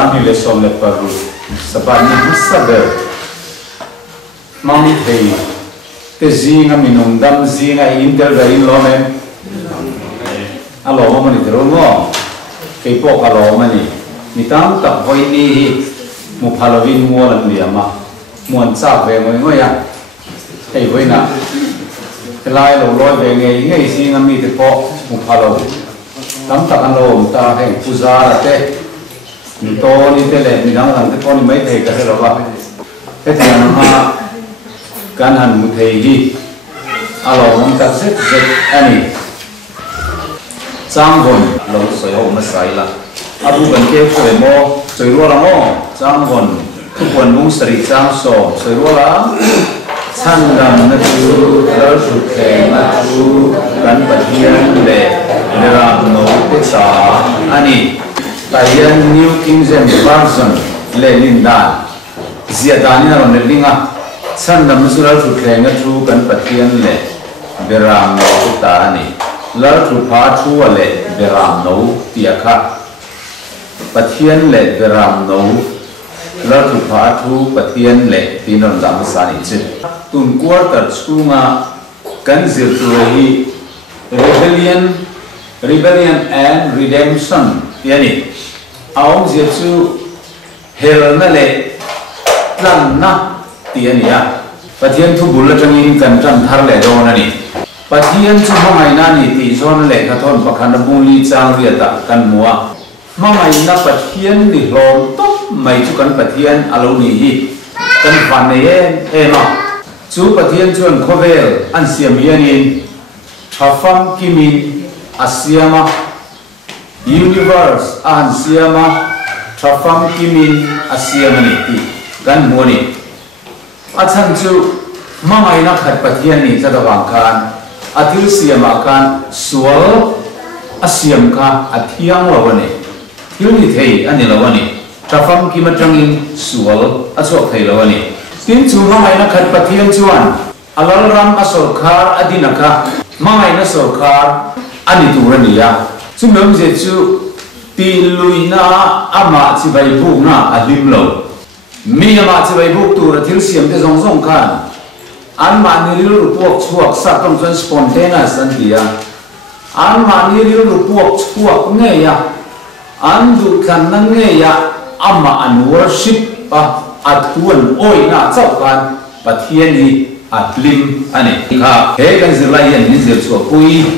Sami le som le paru sabani saber mami thei te zinga minung dam zinga inter da in lo me alo mani dro mo ke pok alo mani mitam tak voi ni hi mu phalovin mo lan liama muan cha ve ngoi ya ei voi na lai lo loi ve ngei zinga mi te po mu phalo tam tak an lo ta he puja te ni to ni te le ni dang dang te ko ni mai thei ka lo ba te tiang ha kan han mu thei hi alo mong ta set ani chang gon lo soi ho ma sai la abu ban ke khoi mo soi ro la mo chang gon tu kon mung sari chang so soi ro la chan dam na tu lo su ke na tu kan pa hian le ra no te sa ani Tayan New King James Version le linda zia dani na ron linga chan dam sural thu klenga thu kan pathian le beram no ta ani lar thu pha thu le beram no tia kha pathian le beram no lar thu pha thu pathian le tinon dam sa ni chi tun quarter chunga kan zir tu hi rebellion and redemption yani aom zia chu hel na le tlan na tian ya pathian thu bul atangin kan tran thar le do na ni pathian chu mangai na ni ti zon le ka thon pakhan buli chang ria ta kan muwa mangai na pathian ni hlom top mai chu kan pathian alo ni hi kan van ne e ma chu pathian chuan khovel an siam yanin thafam kimin asiama universe an siama thafam kimin asiama ni ti kan muani achan chu mangai na khat pathian ni chadawang kan atil siama kan sual asiam ka athiang lawani thil ni thei ani lawani thafam kimatangin sual achok thei lawani tin chu mangai na khat pathian chuan alal ram asol khar adinaka mangai na sorkar ani turania chumem je chu ti luina ama chibai bu na alim lo mi ama chibai bu tur thil siam te zong zong khan an ma ni ru puak chuak sa tong chon spontaneous an dia an ma ni ru puak chuak nge ya an du kan na nge ya ama an worship atun oi na chau kan pathian ni atlim ani kha he kan zirlai yan ni zir chu pui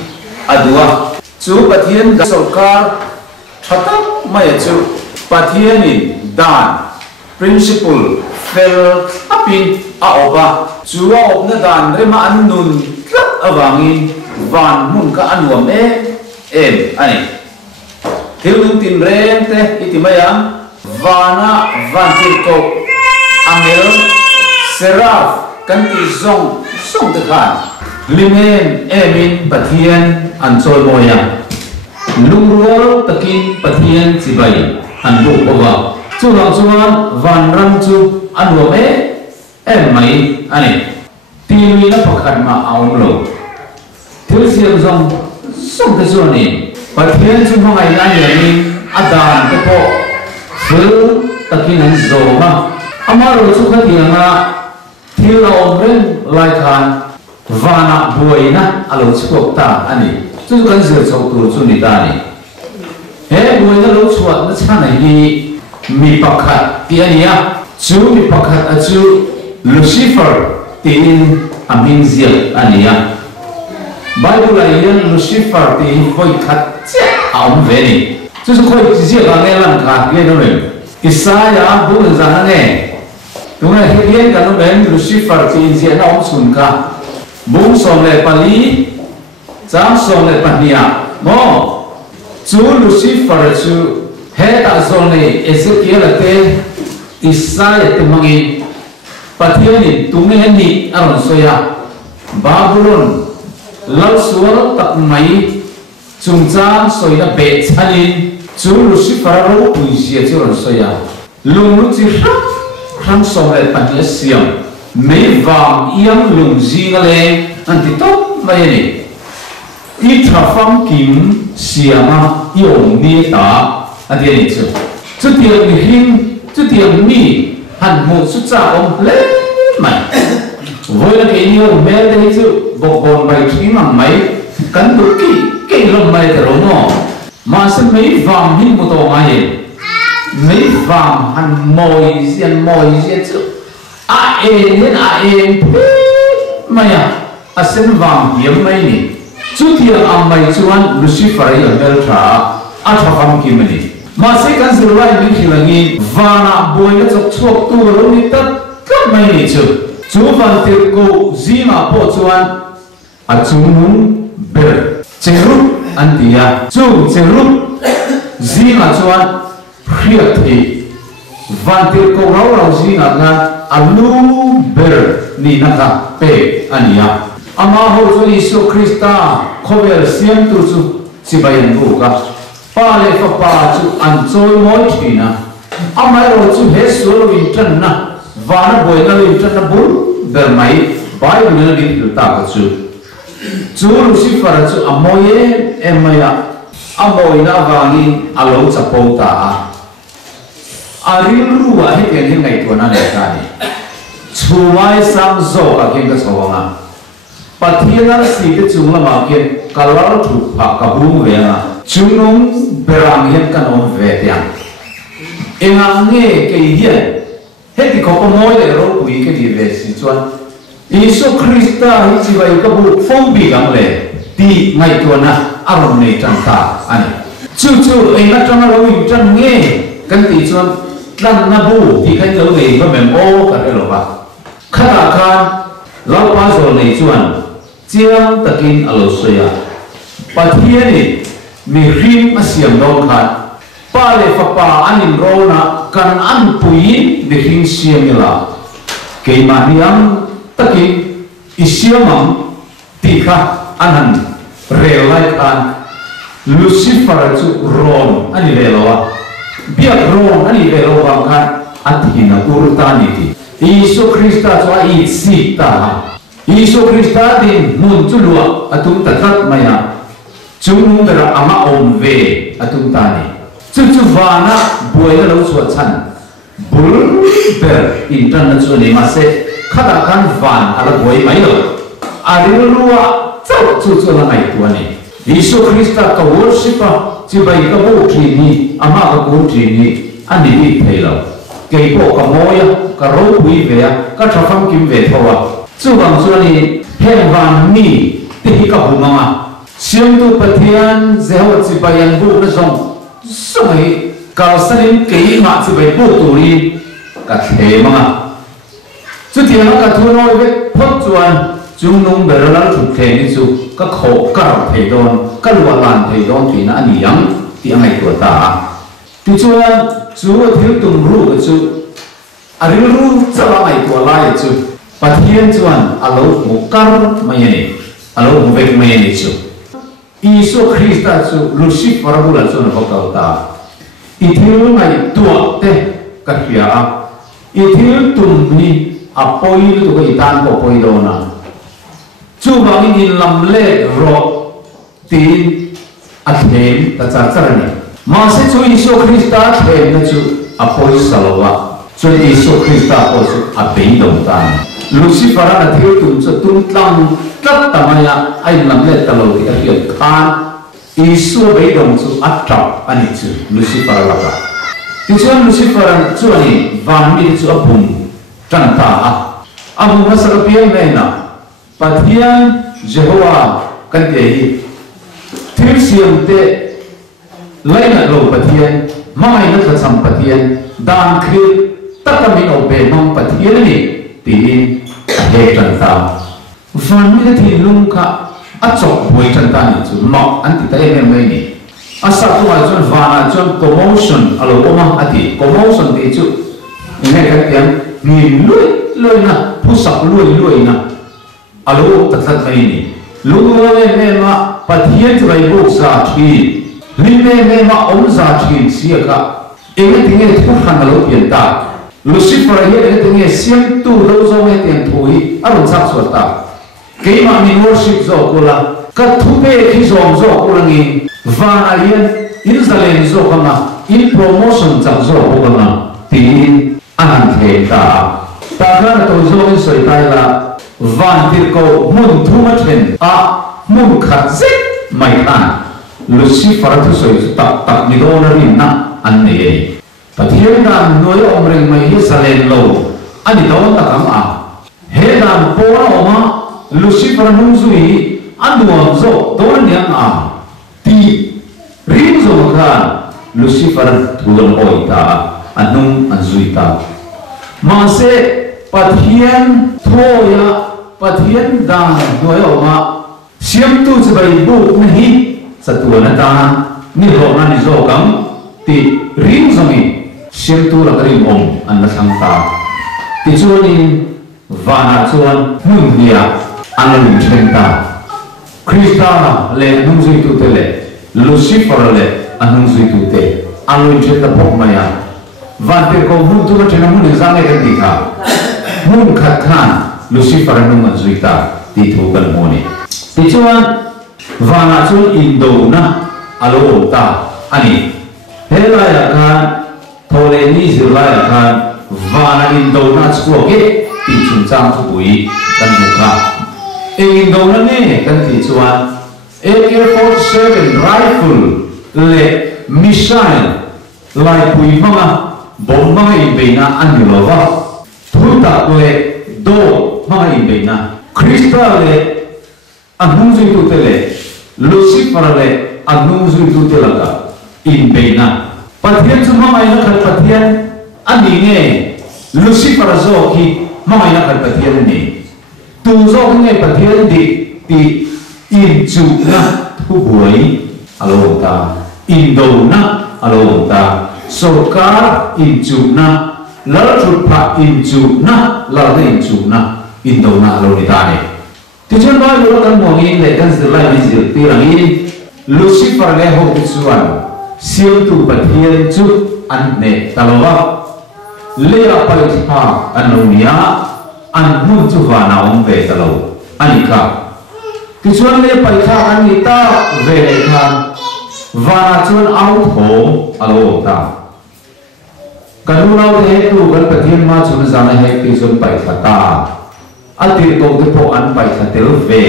adua chu pathian da sarkar thata mai chu pathian in dan principle fel apin a oba chu a opna dan rema an nun tlak awangin van mun ka anuam em ani thilung tin rem te itimayam vana vantil ko angel seraf kan ti zong te khan limen emin pathian an chol moya lungrual takin pathian chibai an bu owa chulang chuan van ram chu anwo em mai ani ti mi na pakhat ma aum lo thil siam zong te zoni pathian chu mangai na yani adan te po fil takin an zoma amaro chu khatianga thil om ren lai khan vana buaina alo chukok ta ani chu kan zir chok tur chu ni ta ni he buaina lo chuat na chana hi mi pakhat ti ania chu mi pakhat a chu Lucifer tin amin zia ania Bible la yan Lucifer ti khoi khat che aum ve ni chu khoi ji ga nge lam kha nge no le Isaiah bu za na nge đúng là hiện hiện cả nó đến Lucifer thì diễn ông sùn cả bung sòng lệ pali giáng sòng lệ pania mo chú Lucifer chú hết ta sòng lệ Ezekiel là tên Isaiah tên mangi pathian ni tung nghe ni aron soya Babylon lau suar tak mai chung chang soi na be chanin chú Lucifer ro pui sia chú aron soya lung lu chi khang song le pan siam mấy vàng yam lung zinga le anti top mai ni i thafam kim siama yong ni ta adi ni chu chút tiền hình chút tiền mi hẳn một chút cha ông lên mày với là cái nhiều mẹ đấy chứ bọc bồn bày trí mà mấy cắn đủ kỹ lòng mày thì đúng không mà sẽ mấy vàng hình một tổ ngay mấy vàng hẳn mồi diện chứ em mày à sen vàng hiếm mấy nè chút tiền mày chuan Lucifer ấy ở đâu trả thà không kim này mà sẽ cần sự lại những khi là nghi và na bồi nó chọc chuộc tu rồi đi tất các mấy nè chứ chú văn tiệt cô gì mà bộ chuan chú nung bể chế rút anh tia chú chế rút gì mà chuan khiết thì văn tiệt cô rau gì ngà alu bể ni naka pe anh ya ama ho chu Isu Krista khovel siam tu chu sibayan buka pa le fa pa chu an choi moi thina ama ro chu he solo in tran na va na boi na in tran na bul ber mai bai bu na din ta ka chu Lucifer chu amoye emaya amoi na wangi alo chapo ta aril ruwa he ken he ngai to na le ka ni chuwai sam zo ka ken ka chawanga Pathiana si ke chung lama ke kalal thu pha ka bum ve na chunung berang hian kan om ve tiang enga nge ke hian heti ko moi le ro pui ke di ve si chuan Isu Krista hi chi vai ka bu phong bi gang le ti ngai tu na arom nei chan ta ani chu enga chang ro wi chan nge kan ti chuan tlan na bu ti khai lo ve ko mem o ka re lo ba khata khan lau pa zo nei chuan chiang takin alo soya pathiani mi rim asiam dong khan pa le fa pa anin rona kan an puin de hin siamila ke maniam takin isiamam tikha anan relai kan Lucifer chu ron ani lelowa biak ron ani lelowa kan athina urtani ti Isu Krista chu I sita Isu Krista din mun chu lua atum tatat maya chung bera ama om ve atum tani chu vana boila lo chu chan bul ber internet chu ni ma se khata kan van ala boi mai lo aril lua chau chu la mai tu ani Isu Krista ka worship chi bai ka bu thi ni ama ka bu thi ni ani ti thailo ke ko ka moya ka ro bui ve ka thafam kim ve thowa chu bang chu ni hen van ni ti ka humanga siam tu pathian zewa chi bayan bu na song soi ka sanin ke ma chi bai bu tu ri ka the manga chu ti na ka thu no ve phot chuan chung nung ber la thu the ni chu ka kho ka thei don ka lwa lan thei don ti na ani yang ti angai tu ta ti chuan chu thil tum ru chu aril ru chawa mai tu lai chu pathian chuan alo mukar mai alo muvek mai chu Isu Krista chu Lucifer bula chu na hokau ta ithil mai tua te ka hia ithil tum ni apoi tu ka itan ko poi do na chu bang in lam le ro tin athem ta cha charani ma se chu Isu Krista them na chu apoi salwa chu Isu Krista ko chu apei do ta Lucifer na thil tum chu tum tlang kat tamaya ai lam le talo ti a hiat khan Isu bei dong chu atrap ani chu Lucifer la ka ti chuan Lucifer chu ani van mi chu apum tan ta abu masal pian me na pathian Jehovah kan te hi thil siam te laina lo pathian mai na ka sam pathian dan khri tatamin obe mang pathian ni tin he tan ta van mi thi lung kha achok boi tan ta ni chu no an ti ta em mai ni asa tu ai chon vana chon commotion alo oma ati commotion ti chu ine ka tiam ni lui na pusak lui na alo tatat mai ni lu me ma pathian chu bai bu sa thi li me ma om za thi sia ka enge tinge thu khan alo pian ta Lucifer ye tinge siam tu lo zo me tian thui aro chak so ta ke ma mi worship zo kola ka thu pe ki zo zo kola ni van alien in zalen zo kama in promotion chẳng zo ho na tin an the ta ga to zo in soi tai la van tir ko mun thu ma then a mun khat zek mai tan Lucifer thu soi tak tak ni do na rin na an ne pathian dan noi om reng mai hi salen lo ani do ta kam a he dan po na ma Lucifer nung zui anuam zo do niang a ti rim zo ka Lucifer thul oi ta anung an zui ta ma se pathian thoya pathian dan noi oma siam tu zbai bu na hi satuana ta ni ro na ni zo kam ti rim zo ni siam tu la rim om an la sang ta ti chuanin vana chuan hun dia an lim chen ta Krista le nung zui tu te le Lucifer le anung zui tu te an lim chen ta pok maya van te ko hun tu ma chen mun exam e kan ti kha mun khat khan Lucifer nung an zui ta ti thu kan mo ni ti chuan vana chuan indo na alo ta ani hela ya khan thole ni zila ya khan vana indo na chu ke ti chun chang chu bui kan mu kha indo na ne kan ti chuan AK-47 rifle le missile lai pui manga bom manga in beina an lova thuta le do manga in beina Krista le anung zui tu te le Lucifer le anung zui tu te la in beina pathian chu manga ina khat pathian ani nge Lucifer zo ki manga ina khat pathian ni tu zo nge pathian di ti in chu na thu buai alo ta in do na alo ta sarkar in chu na lar chu pha in chu na lar in chu na in do na alo ni ta ne ti chen ba lo kan mo ngi le kan zai lai ni zil ti rang in Lucifer le ho ti chuan siam tu pathian chu an ne talowa le a pai tha anomia an mun chu va na om ve talo ani ka ti chuan le pai tha an ni ta ve le khan va chuan au tho alo ta kanu lau te tu kan pathian ma chun zana he ti chuan pai tha ta atir ko te po an pai tha tel ve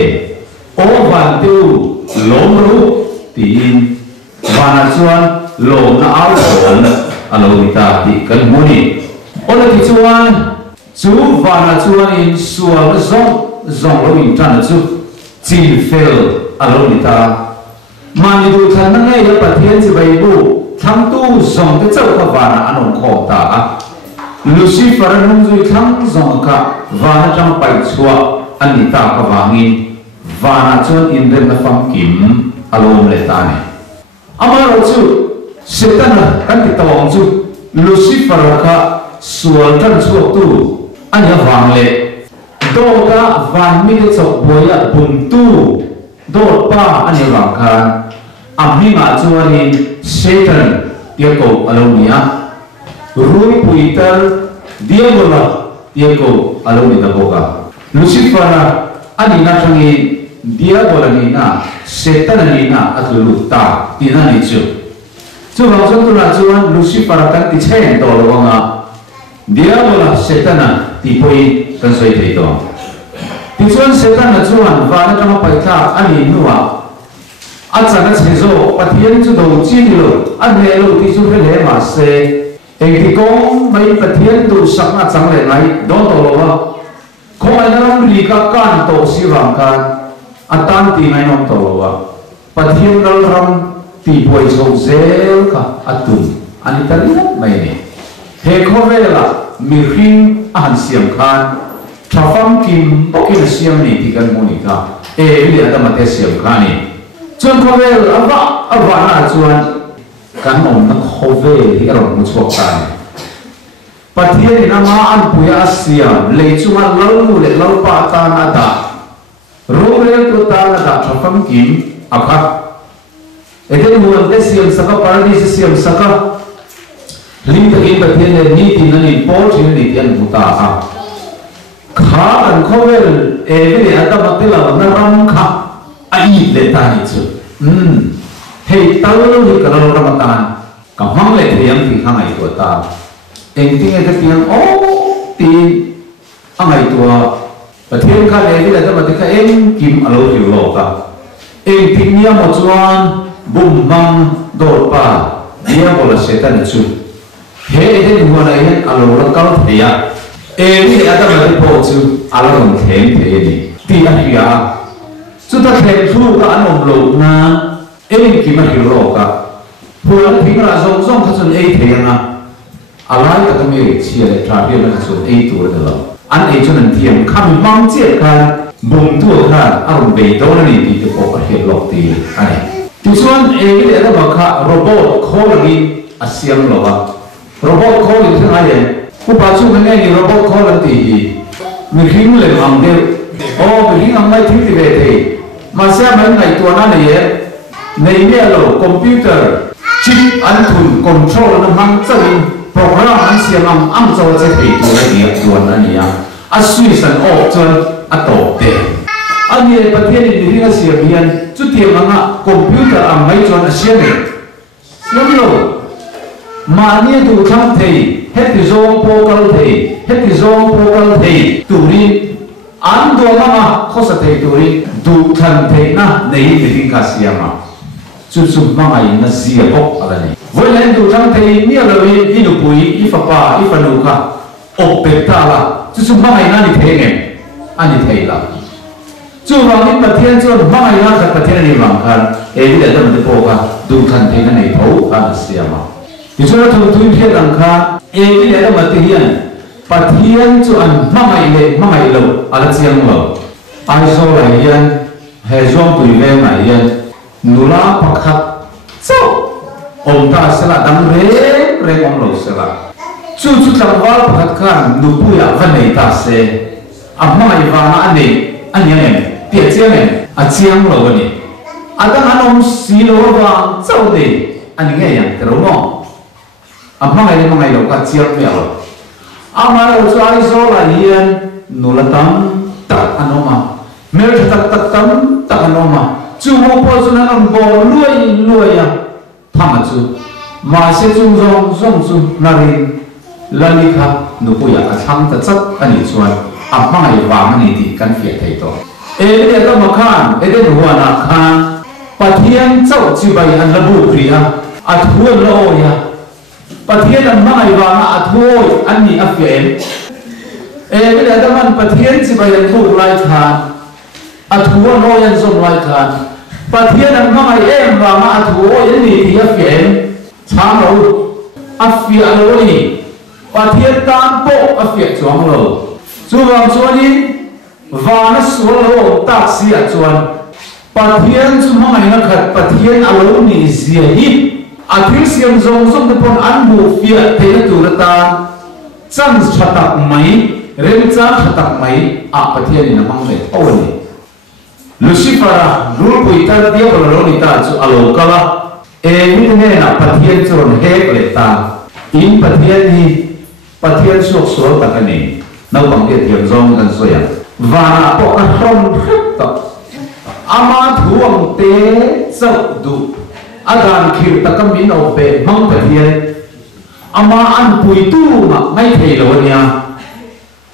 o van tu lom ru tin vana chuan lom na au tho alo ta ti kan mu ni ola ti chuan chu vana chuan in sual zong lo in tan chu chin fel alo ni ta mani du than na nge ya pathian chi bai bu tham tu zong te chau ka vana anon kho ta Lucifer nung zui tham zong ka vana chang pai chua ani ta ka wangin vana chuan in rem na fam kim alo le ta ne amaro chu setan kan ti tawang chu Lucifer ka sual tan chuak tu anya wang le do ka van mi ke chok boya bun tu do pa anya wang khan amhi nga chuanin Satan dia ko alonia rui puitar dia bola dia ko alonia boka Lucifer ani na changi dia bola ni na Satan ni na atulu ta tina ni chu chu bang chu tu la chuan Lucifer kan ti chen do lo nga dia bola Satan ti poi kan soi thei do ti chuan Satan chuan va na tama pai tha ani nuwa achana chezo pathian chu do chin lo an he lo ti chu he ma se eng ti kong mai pathian tu sakna chang le ngai do to lo wa khong ai nam ri ka kan to si ram kan atan ti ngai nom to lo wa pathian dal ram ti poi so zel ka atum ani tali mai ne he khovela mi ring an siam khan thafam kim bokin siam ni ti kan monika e ri adama te siam khani chuan khovel ava na chuan kan om na khovel hi ron mu chuak ta ni pathian ina ma an puya siam le chunga lo nu le lo pa ta na da ro re tu ta na da thafam kim akha eden huan te siam saka paradise siam saka lim ta ki pathian ne ni ti na ni pol thin ni tian mu ta ha kha an khovel e ri adama te la na ram kha ai le ta ni chu hei talo ni ka lo ramatan cả mang lại thì em thì hàng ngày của ta em tiếng cái tiếng thì hàng ngày của và thiên khai này là các bạn thấy em kim alo hiểu lộ cả em tiếng nia một chuan bùm băng đổ pa nia một là sẽ tan chu thế thì mua này alo là cao thế à em thì đã các bạn thấy chu alo không thêm thế này thì anh hiểu chúng ta thêm thu cả anh ông lộ na em kim hiểu lộ cả hồi thì là giống giống các chuyện ấy thế à alai ta cái gì chia để trả tiền là chuyện ấy tuổi đó anh ấy cho nên thiền khăm mong chết cả bùng thua cả ông về đâu là đi thì có hệ lọc thì anh thì chuyện ấy cái đấy là mà robot calling asiam lo robot calling thế này cô bảo chú cái này robot calling thì mình hiểu lên bằng đều mình hiểu bằng mấy thứ thì về thì mà xem mấy ngày tuần này này nghe lo computer chip anh thun control nó mang cho mình program anh xem âm cho sẽ bị tụi này địa tuần này à suy sẵn ốp chân tổ đề anh ấy bắt thiên thì đi ra xem hiện chút tiền mà computer mấy chân xem này xem rồi mà anh ấy tụi thằng thầy hết thì zone program thầy hết thì zone program thầy tụi đi anh đồ mà khó sẽ thầy tụi đi tụi thằng thầy na này thì đi cả xem mà chút mang ai na zia bốc ở đây với lại tụi thằng thầy nia là đi nụ bụi đi phá pa đi phá nụ cả ốp bệt ta là chút mang ai na đi thầy nghe anh đi thầy là chú vào những bậc thiên chú mang ai na các bậc thiên này mang kan ấy để tâm được bộ cả tụi thằng thầy này thấu kan xem mà thì chúng ta tụi thiên rằng kan ấy để tâm được thiên bậc thiên chú anh mang ai lâu ở xem lâu ai số lại yên hệ giống tụi về này yên nula pakhat so ta sẽ là đăng rê ông lô sẽ là chú làm vào pakhat khan nupu ya vấn đề ta sẽ mai và anh em tiệt chiang này chiang lô này đang anh ông xí lô vàng châu này anh nghe vậy đúng không mai lô cả chiang mèo mai lô cho ai số là yên nula tam tak anh ông mà mèo tak tam tak anh ông mà chú không bao giờ nó bỏ lùi à thằng chú mà sẽ chú rong chú là đi khắp nó bây giờ thằng ta chắc anh ấy chuan mang ai vàng anh ấy thì cần phải thấy đó ấy để tao mà khan ấy để nuôi na khan bắt hiền cháu chú bây anh là bố kia thua lo ya bắt hiền anh mang ai vàng thua anh ấy phải ấy để tao mình bắt hiền chú bây anh bố lại khan thua lo anh xong lại khan bắt thiên anh mang ai em và mà thua yên đi thì phiền sáng lâu phiền lâu đi bắt thiên tan bộ phiền choáng lâu chú vàng chuan đi và nó xuống lâu taxi chuan bắt thiên chú mang ai nó khát bắt thiên lâu đi gì đi thiên xiêm zong cái con ăn bù phiền thế nó tụt ta chân chặt tắc máy rem chân chặt tắc máy bắt thiên nó mang về ôn đi Lucifer rule puita dia kalau ni ta tu alokala ni ne na pathian chon he leta in pathian ni pathian sok so ta kani nau bang dia thiam zong kan so ya và po ka hrom ta ama thuang te chau du adan khir ta kam min au pe mang pathian ama an pui tu ma mai thei lo nia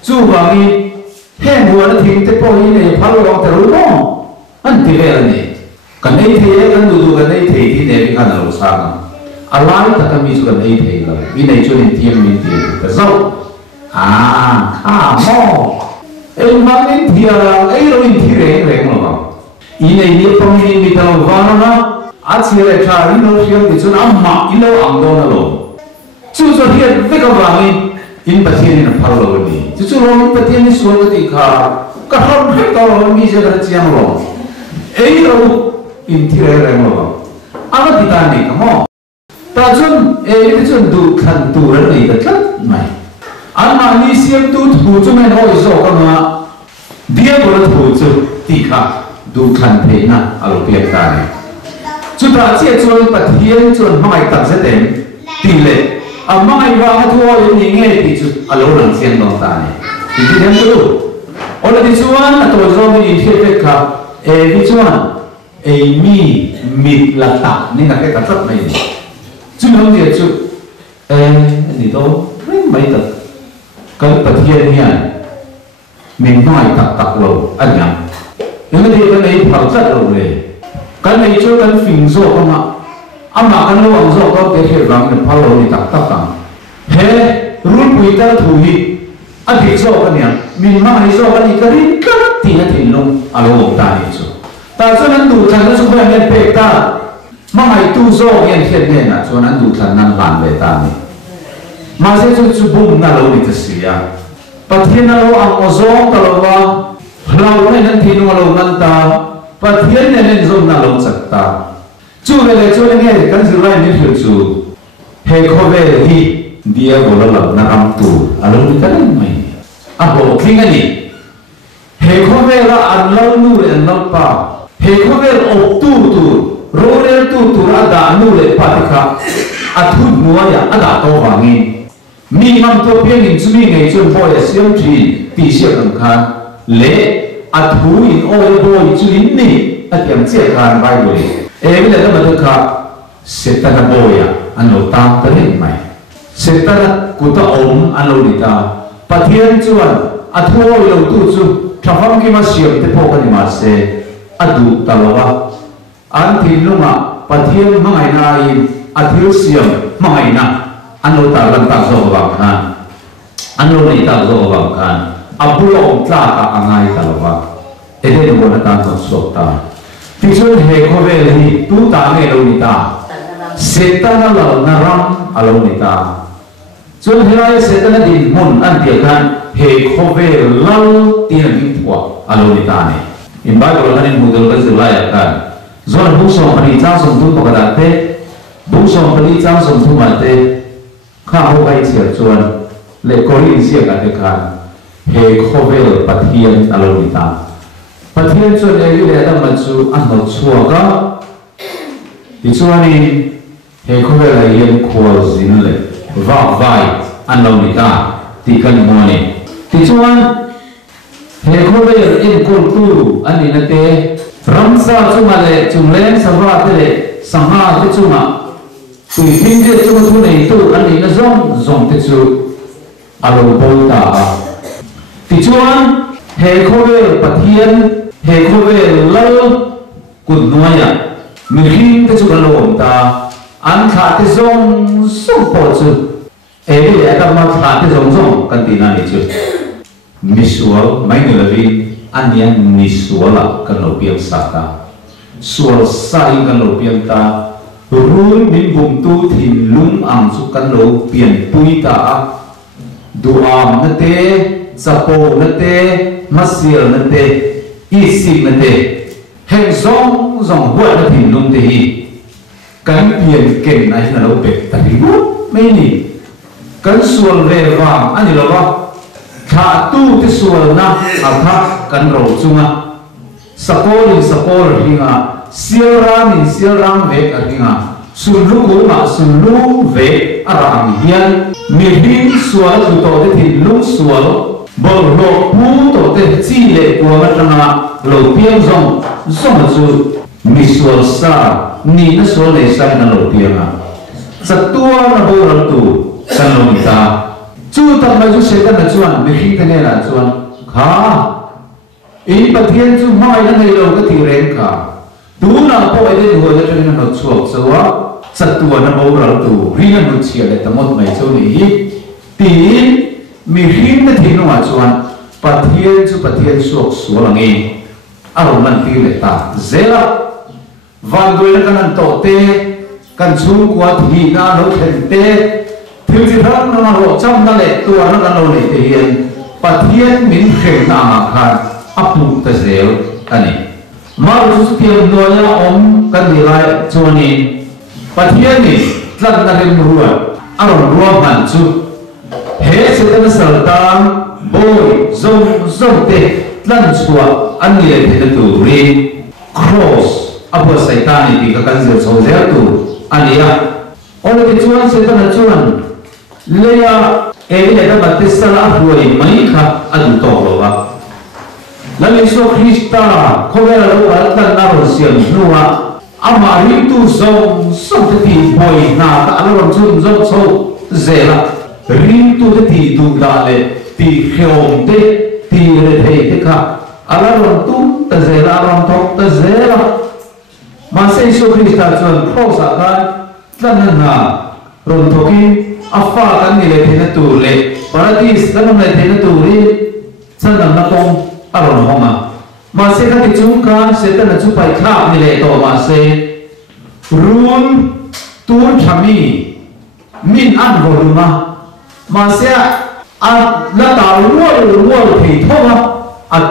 chu wangi he mua nó thím te po ni ne phalo long ta ru anh thì về này cái này thì anhดูcái này thì để cái nào nó sang alai ta cái mình cái này thì là vì này cho nên thiêm mình thì cái sao mò em mang đến thì là ấy rồi thì rẻ mà ý này đi phong đi đi tàu vào nó chỉ là trả đi nó phiêu thì cho nó mà ý nó ăn đâu nó luôn chú cho thiệt với cái vàng in bát thiên nó phá rồi đi chú lo bát thiên nó xuống thì cả không hết tàu mình sẽ cái chiang luôn ấy đâu in thì rẻ mà anh thì ta này cái mò ta chun ấy thì chun đủ khăn đủ rồi này cái mày anh mà đi xem tu thủ cho mình hỏi số cái mà dia boleh thủ cho tika đủ khăn thế na ở phía ta này chúng ta chỉ chun bát thiên chun mai tập sẽ đến tỷ lệ mai vào thôi những nghe thì chun ở lâu lần xem đó ta này thì thế nào đâu ở đây chuan là tôi cho mình thiết kế cả đi chuan mi mịt là tạ nên là cái tập rất này chú nói gì chú đi đâu mấy tập cái bậc thiên hiền mình nói tặc lâu anh nhỉ những cái này phải rất lâu rồi cái này cho cái phim rồi không ạ mà cái lâu ông rồi có cái hiện vang mình phải lâu thì tặc tăng he rule quy tắc thủ hi thì rồi cái này mình mang rồi cái này cái thì thì luôn alo ta đi rồi ta cho nên đủ thành nó xung quanh nên bê ta mà mày tu rồi hiện hiện à cho nên đủ thành năng làm về ta này mà sẽ cho bung na lâu đi tới xí à bắt thiên na lâu ang ozong ta lâu à lâu này nên thiên na lâu ngăn ta bắt thiên này nên zong na lâu chặt ta chú về cho nên nghe cái gì lại nên hiểu chú he khó về hi dia gọi là na ram tu alo đi cái này mày bộ kinh cái gì he khó về là ăn lâu nu ăn lâu pa he khó về ốc tu rồi tu ada nu le patika athut mua ya ada to wangi mi mam to pian in chumi ngai chun boy siam thi ti sia kam khan le athu in oi boy chulin ni atiam che khan bai boi e le ta ma kha setana boy ya ano tam ta ni mai setana ku ta om ano ni ta pathian chuan athu oi lo tu chu thafam ki ma siam te po ka ni ma se adu talawa an thin lunga pathian mangai na in athil siam mangai na ano ta lan ta zo bang khan ano ni ta zo bang khan abulo tla ka angai ta lawa ede no na ta so so ta tisun he ko ve hi tu ta nge lo ni ta setan la na ram alo ni ta chun he setan din mun an ti khan he ko ve lal ti na ni thwa alo ni ta ne in ba ko la ni mudol ka zula ya kan zon bu so pani cha som tu ko da te bu so pani cha som tu ma teข้าเอาไปเสียจวนเลโกรีเสียกันเด็กกันเฮโคเวลปัทเทียนอารมณ์ตาปัทเทียนจวนเอวิเลดัมมันจูอันหมดชัวก็ที่จวนนี้เฮโคเวลเย็นควอซินเลยว่าไวอันเราไม่ตาที่กันมอนี่ที่จวนเฮโคเวลเอ็นกุลตูอันนี้นั่นเองรัมซาจุมาเลจุเลนสวาเตเลสังหาที่จุมาtuy thiên địa trong thu này tu anh ấy nó rong thế chứ alo bôi ta thì chuan he khô về bát thiên he khô về lâu cùn nuôi à mình khi thế chứ alo ta ăn khát thế rong bỏ chứ ấy bây giờ ta mà khát thế rong cần tiền này chứ misual mấy người là vì anh em misual là cần nộp tiền sạch ta sual sai cần nộp tiền ta rule min bum tu thin lung ang su kan lo pian pui ta duam na te sapo na te masil na te isik na te hen zong huat na thin lung te hi kan pian ken na lo pek ta ri mai ni kan sual ve wang ani lo wa tha tu te sual na a tha kan ro chunga sapol hinga siaram ve karinga sulu ma sulu ve arang hian mi bin sual tu to te thin lung sual bol lo pu to te chi le ko ma tanga lo piang zong chu mi sual sa ni na sual le sa na lo pianga satua na bo ro tu san lo ta chu ta ma chu se ta na chuan mi hi te ne la chuan kha in pathian chu mai na nei lo ka ti ren kha tu na po ai de ho ja na no chuak sawa satua na bo ro tu ri na nu chia le tamot mai chu ni hi tin mi rim na thinu ma chuan pathian suak sualangi aro man ti le ta zela van doi na kan to te kan chung kwa thi na lo khen te thil ji thang na ro cham na le tu na kan lo le te hian pathian min khen na ma khan apu ta zel ani mar su tiam noya om kan ni lai chuani pathian ni tlan na rim ruwa aro ruwa man chu he se ta salta boy zong te tlan chua an ni le te tu ri cross apo saitani ti ka kan zel so zel tu ania ole ti chuan se ta na chuan leya e le ta batista la ruai mai kha adu to lo wa Lalu so Krista, kau berlalu alat dan narusian nuwa ama rim tu zong song te ti boy na ta alon chun zong so zela rim tu te ti du da le ti khom te ti re thei te kha alon tu ta zela ron thok ta zela ma se so Krista chun cross a kan tlan na ron thoki afa kan ni le thena tu le paradise kan le thena tu ri chan na kong aron homa mà sẽ các chúng ta sẽ tên là chúng phải khác như lệ tổ mà sẽ run tuôn chami min ăn vào luôn mà sẽ là tạo luôn thì thôi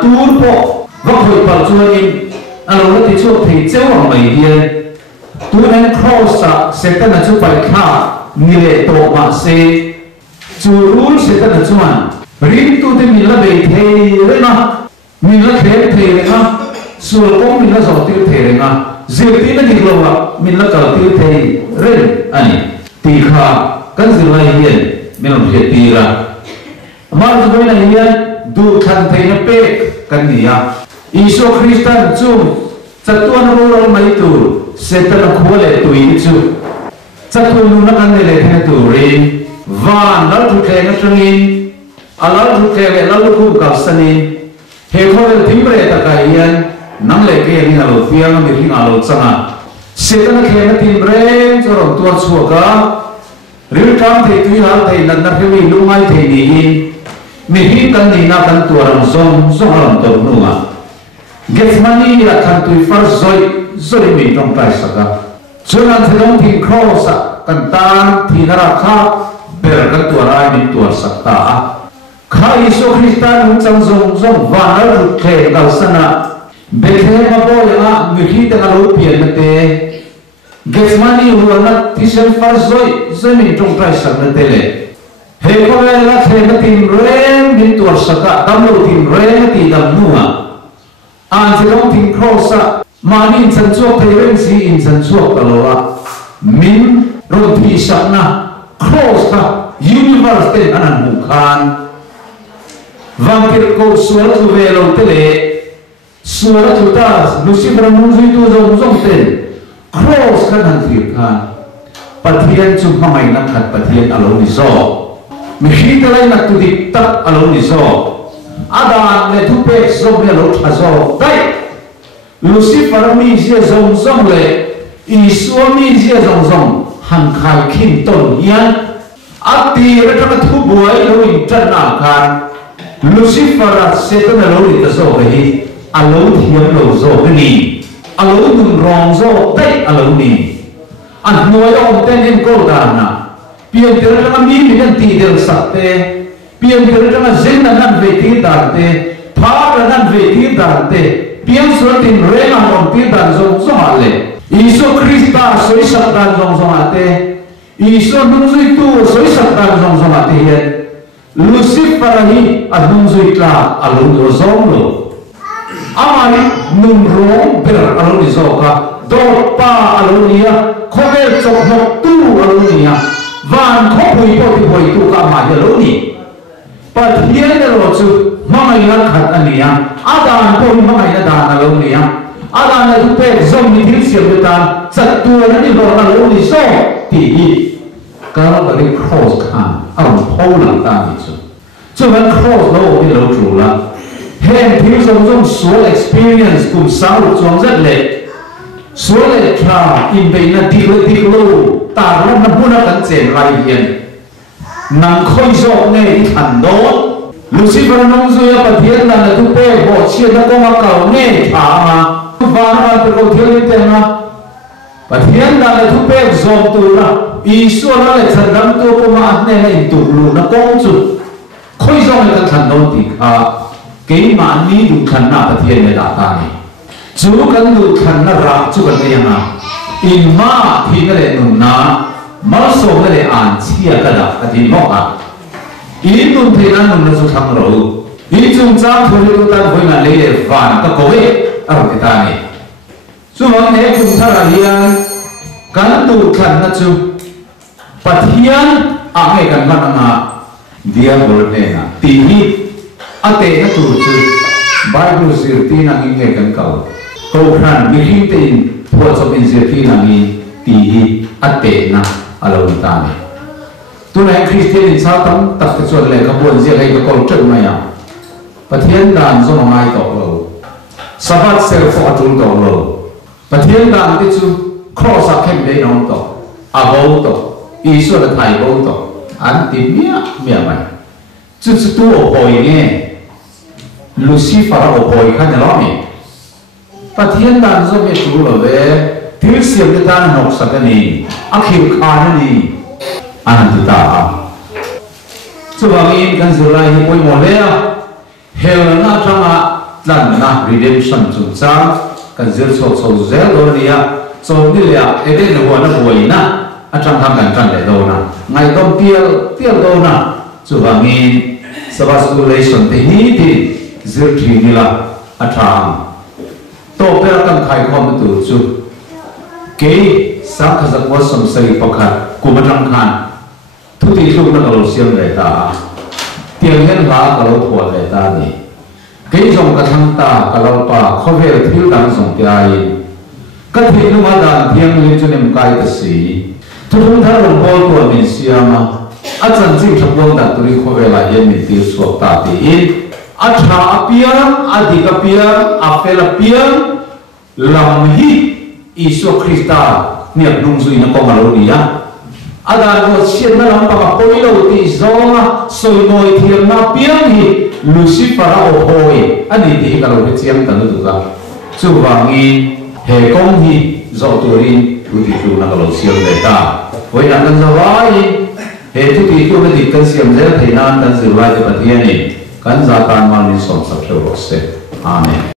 tuôn bộ và hồi vào cho nên lâu thì cho thì chế hoàng mấy điên tuôn anh cross sẽ tên là chúng phải khác như lệ tổ mà sẽ chủ run sẽ tên là chúng anh rim tu thì mình là bề thề đấy mà mình là thế thế nga sửa công mình là giàu tiêu thế nga diệt tí nó đi lâu à mình là cầu tiêu thế rồi anh tì khá cái gì lại hiện mình làm việc tì ra mà rồi này hiện du thân thế nó bê cái gì à Isu Kristan chung chặt tuan rô mấy tù sẽ tên là khua lệ tùy chú chặt tuan nó ăn lệ thế tù rin và nó thuộc thế nó chung in nó thuộc thế lệ nó thuộc gặp sân in he khôi timbre ta kai yan nang le ke ni alo piang mi ring alo changa setan ke na timbre choron tua chuaka ril kam thei tui hal thei nan na hemi lungai thei ni in mi hi kan ni na kan tua ram zong zong ram to nuwa Gethsemane ya kan tui far zoi mi trong tai saka chuan thelong thing cross kan tan thi na ra kha ber kan tua rai mi tua sakta khai Isu Kristan hung chang zong và nó rụt khe cầu sana Bethlehem mà bôi nga người khi ta lâu biển mà te Gethsemane hua na tisel far zoi mình trong trai sắc na te le he ko le la khe na tin rem min tuar saka dam lo tin rem ti dam nuwa an se long tin cross ma ni chan chuak thei rem si in chan chuak ka lo a min ro thi sak na cross ka universe ten anan hu khan vang kir ko suara tu velo tele suara tu tas Lucifer muzui tu zong ten cross kan han kir khan pathian chu mangai na khat pathian alo ni zo mi hi talai na tu dik tak alo ni zo adan le tu pe zo me lo tha zo dai Lucifer mi sia zong le Isu mi sia zong han khai khin ton yan ati ra ta thu buai lo in tan na khan Lucifer Satan alo đi ta zo hi alo thiam lo zo cái ni alo nun rong zo dai alo ni an noi om ten in ko dan na pian ter la mi mi nan ti del sak te pian ter la zen na nan ve ti dan te pha la nan ve ti dan te pian so tin re na om ti dan zo ma le Isu Krista soi sak dan zo ma te Isu nun zui tu soi sak dan zo ma te he Lucifer hi adung zui tla alun ro zong lo amari nun rong ber alun zo ka do pa alun ya khobe chok nok tu alun ya van kho pui po ti poi tu ka ma ya lo ni pa thien ro chu mangai la khat ania adan po mangai la dan alun ni ya adan la tu pe zong ni thil siam ta chat tu na ni ro alun ni so ti kalau bagi cross kan orang Poland tadi tu, cuman cross lo ni lo tu lah. Hen thiếu trong số experience cùng sao trong rất lệ, số lệ tra in về na đi lo, ta lo na muốn na chèn lại hiện, nang khơi gió nghe thành đó, Lucifer nông duy ở thiên là tu pe bỏ chia na có mà cầu nghe thả mà, và nó tự có thiếu lên tiền mà. Và thiên là thu pe zom tu ra Isu nó lại thành đam tu có mà này là tụ lu nó công chủ khơi zom là thành đôn thì cái mà ni đủ thành na thiên này đã ta này chú cần đủ thành na ra chú cần cái nào in ma thì cái này nụ na mà số cái này ăn chia cái đó thì mọc in nụ thì na nụ nó chú thằng rồi in chúng ta thôi chúng ta phải là lấy vàng cái cố ấy ở cái ta này chú nói thế chúng ta là liên kan tu khan na chu pathian ame kan na dia bolne na ti hi ate na tu chu Bible sir ti na nge kan kau kau khan mi hi tin thua cho bên dưới phi là nghi tì ate na alo ta này tu này Christian sao tâm tập cái chuyện này các buồn riêng hay cái câu chuyện này à và thiên đàng do mà ai tổ lầu Sabbath self for chúng tổ lầu và thiên đàng cái chú cross up kem đấy nó tổ abo tổ Isu là thầy bố tổ anh tìm mía mày chú tu ở hồi nghe Lucifer ở hồi khá nhà lắm và thiên đàng do mẹ chú là về thiếu siêu cái ta học sắc cái này ác hiệu khá này anh tự ta chú bằng in cần giữ lại thì bôi mồ lẽ hell na trong lần na redemption chúng ta cần giữ số số zero đó đi à số đi là cái đấy là gọi là bôi na ở trong tham cảnh trần để đâu na ngày đông tiêu đâu na chú bằng in substitution thì ní thì giữ thì đi là ở trong tổ bé cần khai không được chú cái sáng khởi sắc quá sầm sầy bọc hạt của một trăm khăn thu thì lúc nó kalau siang để ta tiền nhân hóa kalau thua để ta đi cái dòng cái thằng ta kalau pa không về thiếu đàn dòng cái ai cái thiệt lúc mà đàn thiêng lên cho nên cái cái gì thu không thấy lòng bol của mình siam mà anh chân chính trong bol đàn tụi không về lại yên mình tiêu suộc ta thì anh cha apiang anh đi apiang apel apiang làm hít Isu Krista niat nung zui na pangalo niya. Ada ko siya na lang pakapoilo ti zonga soy moy thiam na piang hi Lucifer o hoy ani ti kalau hetiam tanu duga. Chuwangi he kong hi zo turin uti tu na kalau siam deta. Hoy na kan zawai he tu ti tu na di kan siam ze thainan kan zirwai te pathiani kan zatan mal ni som sak se. Amen.